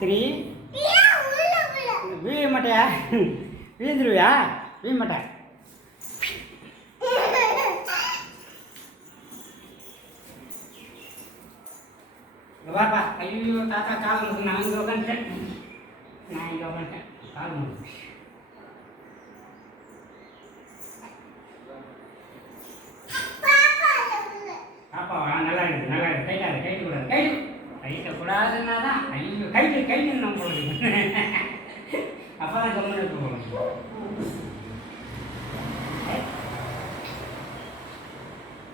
Three. வீழ மாட்டியா? வீழ்ந்துருவியா? வீழ மாட்டேன். வாப்பா. ஐயோ தாத்தா கால் முழுக்கு. நான் இங்கே உட்காந்துட்டேன். கால் முழுக்கு. பாப்பா நல்லா இருக்கு, நல்லா இருக்கு. கைட்டு கூடாது. கைட்ட கூடாதுன்னா தான். ஐயோ கைட்டு நம்ம போடுது. அப்போ தான் கம்மன் எடுத்து போகணும்.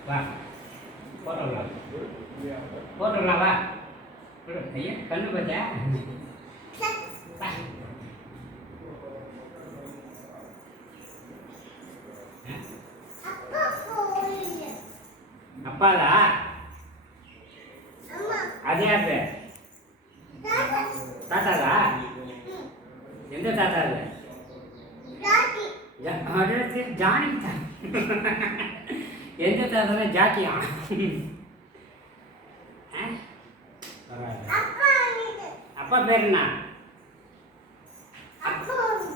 வா போட்டுடலாம் வா. ஐயா கண்ணு பார்த்தா அப்பாதா? அது யாரு? தாத்தாதா? எந்த தாத்தா அது? ஜானி தான். எந்த தாத்தா? ஜாக்கியா? அப்பா பேர் என்ன?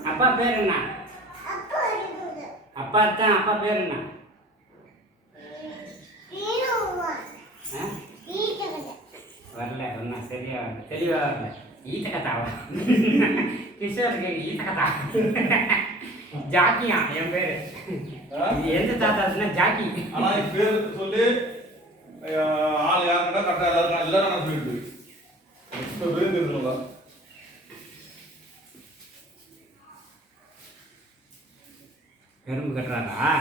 அப்பா பேர் என்ன? அப்பா தான். அப்பா பேர் என்ன? வரல ஒன்றா சரியா வரல, தெளிவாக வரல. ஈட்ட கதாவா? கிஷோருக்கு ஈட்ட கதா. ஜாக்கியா என் பேரு. எந்த தாத்தாச்சுன்னா ஜாக்கி. ஆனா பேர் சொல்லி ஆள் யாருன்னா கரெக்டா எல்லாரும் நான் சொல்லிட்டு பேர் தெரிஞ்சுங்களா? கரும்பு கட்டுறாரா?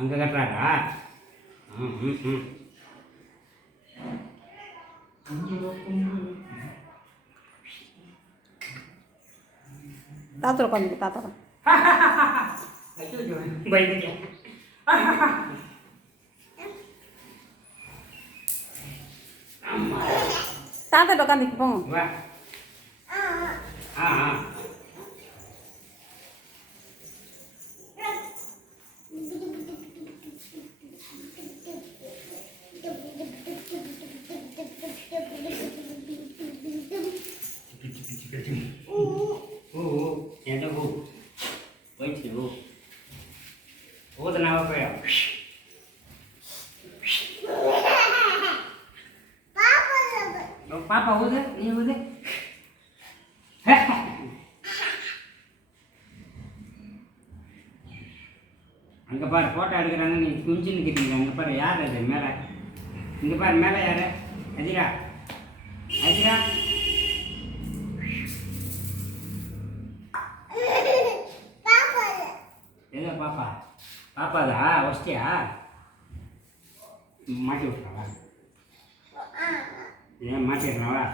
அங்கே கட்டுறாரா? தாத்தா உட்காந்து தாத்தா பயந்துட்டேன். தாத்தா உட்காந்துக்கு போங்க. வா. எந்த பூ போயிடுச்சு? பூ ஊதுனாவா போயா? பாப்பா ஊது, நீ ஊது. அங்கே பாரு ஃபோட்டோ எடுக்கிறாங்க, நீ குஞ்சு நிற்கிறீங்க. அங்கே பாரு யார் அது மேலே? இங்கே பாரு மேலே யார்? அதிரா அதிரா. ஏதோ பாப்பா பாப்பாதா? வச்சிட்டியா? மாட்டி விட்றாவா? ஏன் மாட்டி விட்றாவா?